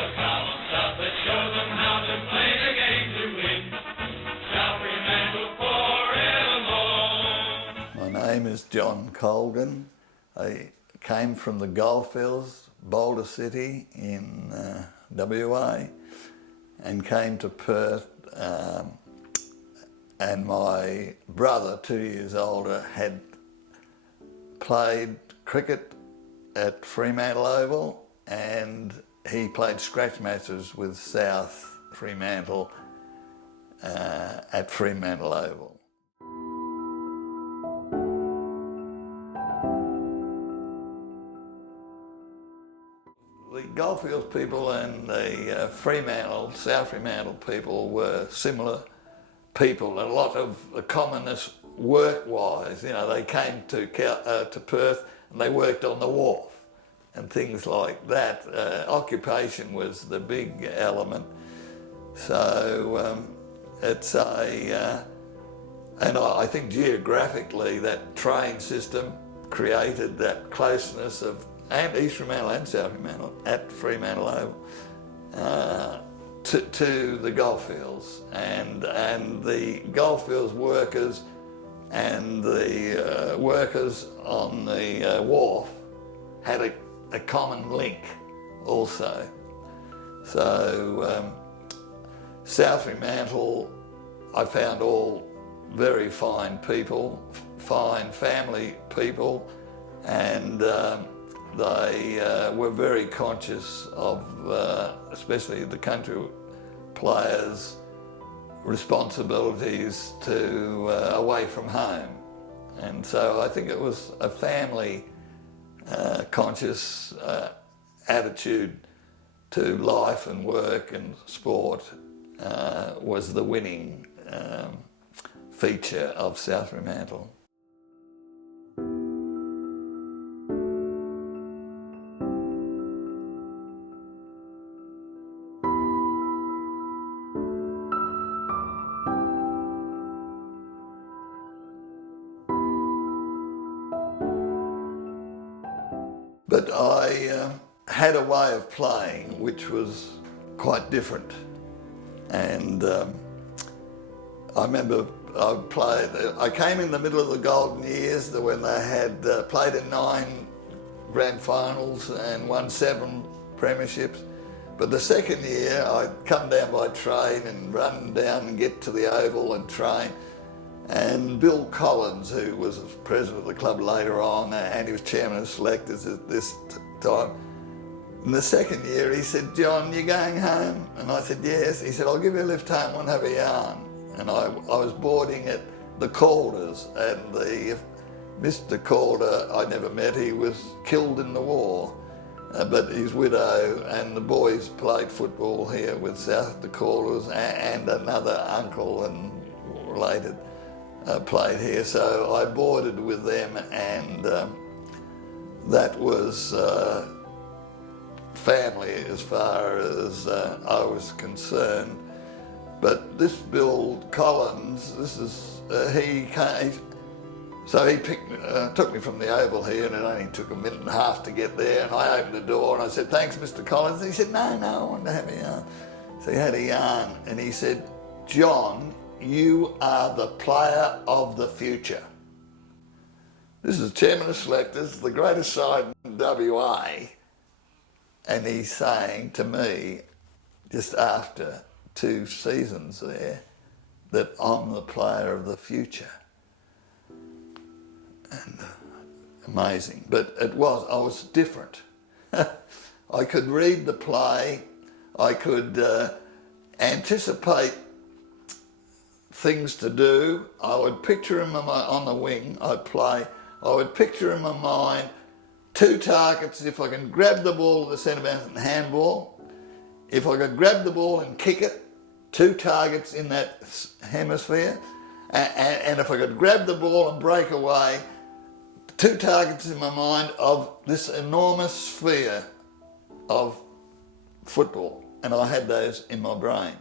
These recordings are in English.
the column stuff that shows them how to play the game to win. South Fremantle Forevermore. My name is John Colgan. I came from the Goldfields, Boulder City in WA, and came to Perth, and my brother, 2 years older, had played cricket at Fremantle Oval, and he played scratch matches with South Fremantle at Fremantle Oval. The Goldfields people and the South Fremantle people were similar people. A lot of the commonness work-wise, you know, they came to Perth and they worked on the wharf and things like that. Occupation was the big element. So it's and I think geographically that train system created that closeness of and East Fremantle and South Fremantle at Fremantle Oval to the Goldfields, and the Goldfields workers and the workers on the wharf had a common link also. So South Fremantle, I found all very fine people, fine family people, and they were very conscious of, especially the country players' responsibilities to away from home. And so I think it was a family conscious attitude to life and work and sport was the winning feature of South Fremantle. But I had a way of playing which was quite different, and I remember I came in the middle of the golden years when they had played in 9 grand finals and won 7 premierships. But the second year I'd come down by train and run down and get to the Oval and train. And Bill Collins, who was president of the club later on, and he was chairman of selectors at this time, in the second year he said, "John, you going home?" And I said, "Yes." He said, "I'll give you a lift home and have a yarn." And I was boarding at the Calders, and Mr. Calder, I never met, he was killed in the war, but his widow and the boys played football here with South Calders, and another uncle and related played here, so I boarded with them, and that was family as far as I was concerned. But this Bill Collins, he took me from the Oval here, and it only took a minute and a half to get there, and I opened the door and I said, "Thanks, Mr. Collins." And he said, no, I want to have a yarn. So he had a yarn, and he said, "John, you are the player of the future." This is chairman of selectors, the greatest side in WA, and he's saying to me, just after 2 seasons there, that I'm the player of the future. And amazing, but I was different. I could read the play, I could anticipate things to do. I would picture him on the wing, I would picture in my mind 2 targets if I can grab the ball at the centre bounce and handball. If I could grab the ball and kick it, 2 targets in that hemisphere. And if I could grab the ball and break away, 2 targets in my mind of this enormous sphere of football. And I had those in my brain.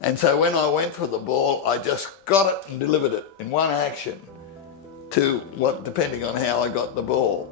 And so when I went for the ball, I just got it and delivered it in one action to depending on how I got the ball.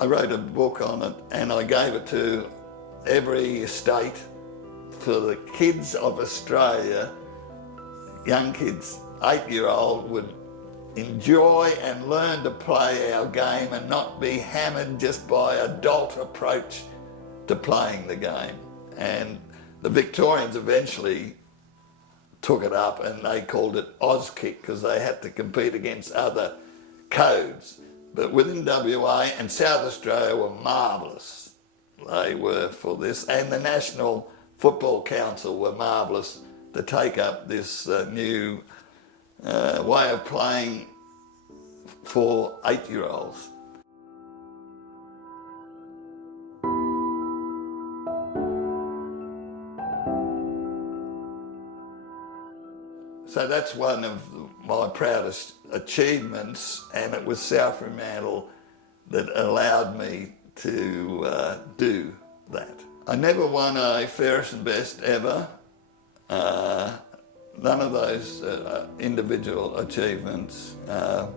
I wrote a book on it and I gave it to every estate for the kids of Australia, young kids, 8-year-old, would enjoy and learn to play our game and not be hammered just by adult approach to playing the game. And the Victorians eventually took it up and they called it Auskick because they had to compete against other codes. But within WA and South Australia were marvellous. They were for this, and the National Football Council were marvellous to take up this new way of playing for 8-year-olds. So that's one of my proudest achievements, and it was South Fremantle that allowed me to do that. I never won a fairest and best ever. None of those individual achievements. The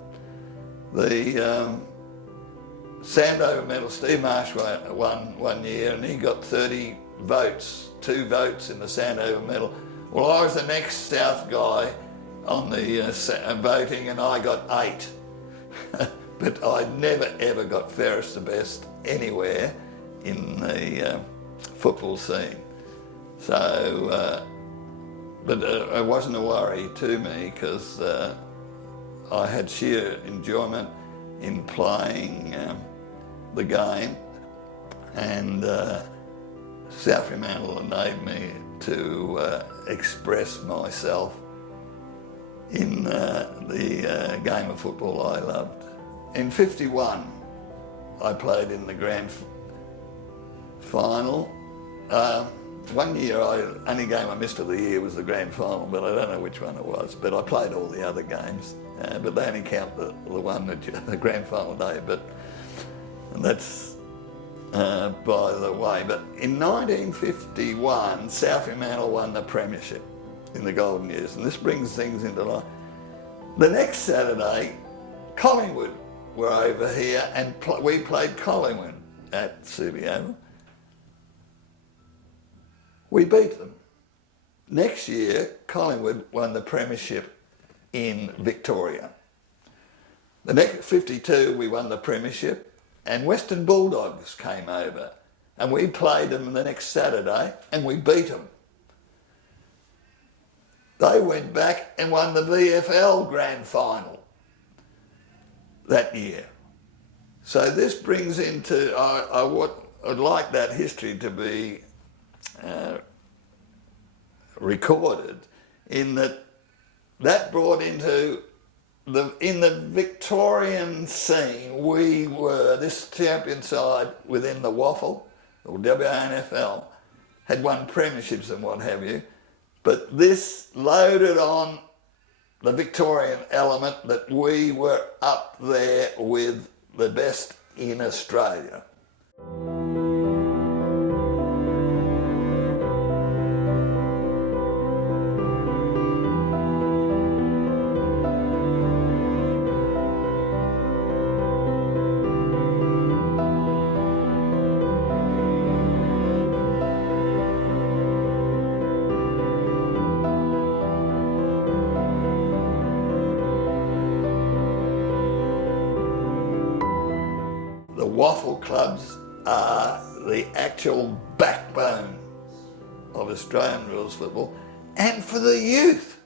Sandover medal, Steve Marsh won one year and he got 30 votes, 2 votes in the Sandover medal. Well, I was the next South guy on the voting and I got 8. But I never ever got fairest and best anywhere in the football scene. So, but it wasn't a worry to me because I had sheer enjoyment in playing the game, and South Fremantle enabled me to express myself in the game of football I loved. In '51, I played in the grand final. One year, only game I missed of the year was the grand final, but I don't know which one it was. But I played all the other games, but they only count the one that the grand final day. But that's by the way. But in 1951, South Fremantle won the premiership in the golden years, and this brings things into life. The next Saturday, Collingwood were over here, and we played Collingwood at Subiaco. We beat them. Next year, Collingwood won the premiership in Victoria. The next 52, we won the premiership, and Western Bulldogs came over, and we played them the next Saturday, and we beat them. They went back and won the VFL grand final that year. So this brings into, I'd like that history to be recorded, in that brought into in the Victorian scene, we were this champion side within the Waffle, or WANFL, had won premierships and what have you, but this loaded on the Victorian element that we were up there with the best in Australia. The Waffle clubs are the actual backbone of Australian rules football, and for the youth.